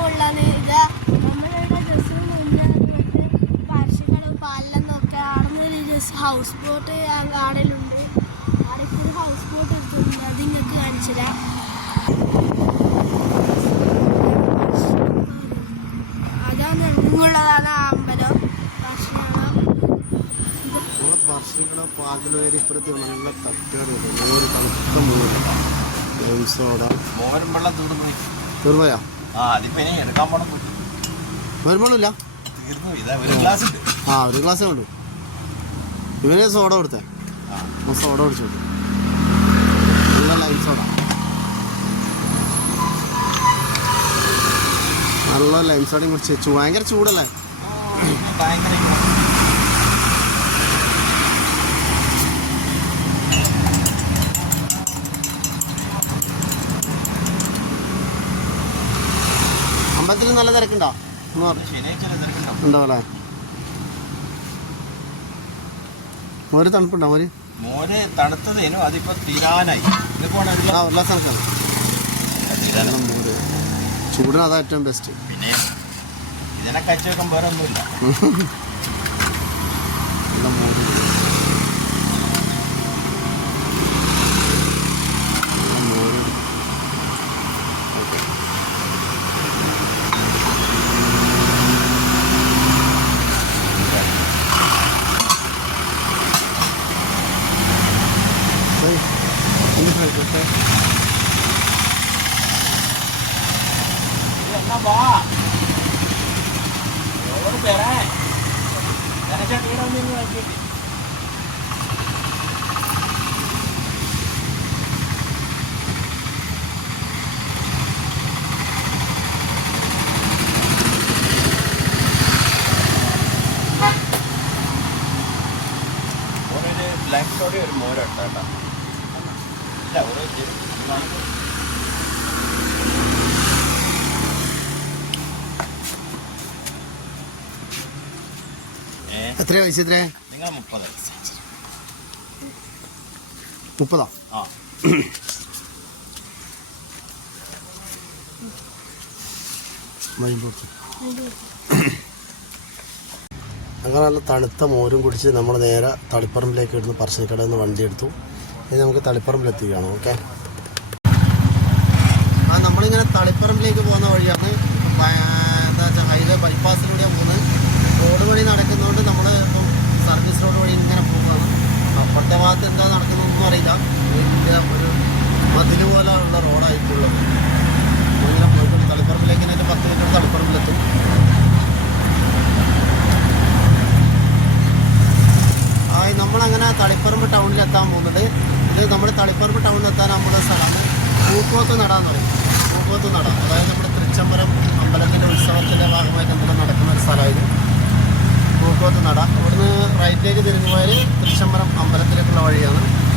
ഉള്ളാണ് നമ്മളുടെ house boat ആടലുണ്ട് ആടൊക്കെ ഹൗസ് ബോട്ട് എടുത്തിട്ടുണ്ട്. അത് നിങ്ങൾക്ക് കാണിച്ചുതരാം. അതാണ് ഉള്ളതാണ് അമ്പലം. ഭക്ഷണം വരെ ഇപ്പുറത്ത് നല്ല തണുത്ത മൂന്ന് മോരും വെള്ളം തീർന്നു തീർന്നയാ ആ അതിപ്പോ ഇനി എടുക്കാൻ പോണം വരുമ്പോഴില്ല തീർന്നു ഇതാ ഒരു ഗ്ലാസ് ഉണ്ട്. ആ ഒരു ഗ്ലാസ്സേ ഉള്ളൂ ഇവനെ സോഡ കൊടുത്തേ. സോഡ കുടിച്ചു നല്ല ലൈം സോഡ നല്ല ലൈം സോഡയും കുടിച്ച് ഭയങ്കര ചൂടല്ലേ? ഭയങ്കര അമ്പലത്തിൽ നല്ല തിരക്കുണ്ടോ ഉണ്ടോ അല്ലേ മോര് തണുപ്പുണ്ടോ മോര് മോര് തണുത്തതേനു അതിപ്പോ തീരാനായി. മോര് ചൂടിന് അതാ ഏറ്റവും ബെസ്റ്റ് പിന്നെ ഇതിനെ വെക്കാൻ വേറെ ഒന്നുമില്ല എവിടെ തരാ നനച്ചാ തീരാൻ വാങ്ങിയിട്ട് ഒരു ബ്ലാക്ക് സോഡി ഒരു മോരട്ടാട്ടാ എത്രയാ വയസ്സ് എത്ര നിങ്ങൾ മുപ്പത്. മുപ്പതാ? ആ. അങ്ങനെ നല്ല തണുത്ത മോരും കുടിച്ച് നമ്മൾ നേരെ തളിപ്പറമ്പിലേക്ക് ഇടുന്ന് പറശ്ശിനിക്കടയിൽ നിന്ന് വണ്ടി എടുത്തു. ഇനി നമുക്ക് തളിപ്പറമ്പിലെത്തുകയാണ് ഓക്കെ ആ നമ്മളിങ്ങനെ തളിപ്പറമ്പിലേക്ക് പോകുന്ന വഴിയാണ് എന്താ വെച്ചാൽ ഹൈവേ ബൈപ്പാസിലൂടെയാണ് പോകുന്നത്. റോഡ് വഴി നടക്കുന്നതുകൊണ്ട് നമ്മൾ ഇപ്പം സർവീസ് റോഡ് വഴി ഇങ്ങനെ പോവുകയാണ് അപ്പുറത്തെ ഭാഗത്ത് എന്താ നടക്കുന്നതൊന്നും അറിയില്ല. വലിയ ഒരു മതിൽ പോലെ ഉള്ള റോഡായിട്ടുള്ളത് അങ്ങനെ പോയിട്ട് തളിപ്പറമ്പിലേക്ക് തന്നെ പത്ത് മിനിറ്റ് തളിപ്പറമ്പിലെത്തും. നമ്മളങ്ങനെ തളിപ്പറമ്പ് ടൗണിലെത്താൻ പോകുന്നത്. ഇത് നമ്മൾ തളിപ്പറമ്പ് നമ്മുടെ സ്ഥലമാണ് പൂക്കോത്ത് നട എന്ന് പറയും. പൂക്കോത്ത് നട. അതായത് നമ്മുടെ തൃച്ചംബരം അമ്പലത്തിന്റെ ഉത്സവത്തിന്റെ ഭാഗമായിട്ട് നമ്മൾ നടക്കുന്ന ഒരു സ്ഥലമായിരുന്നു. പൂക്കോത്ത് നട. അവിടുന്ന് റൈറ്റിലേക്ക് തിരിഞ്ഞു പോയാൽ തൃച്ചംബരം അമ്പലത്തിലേക്കുള്ള വഴിയാണ്.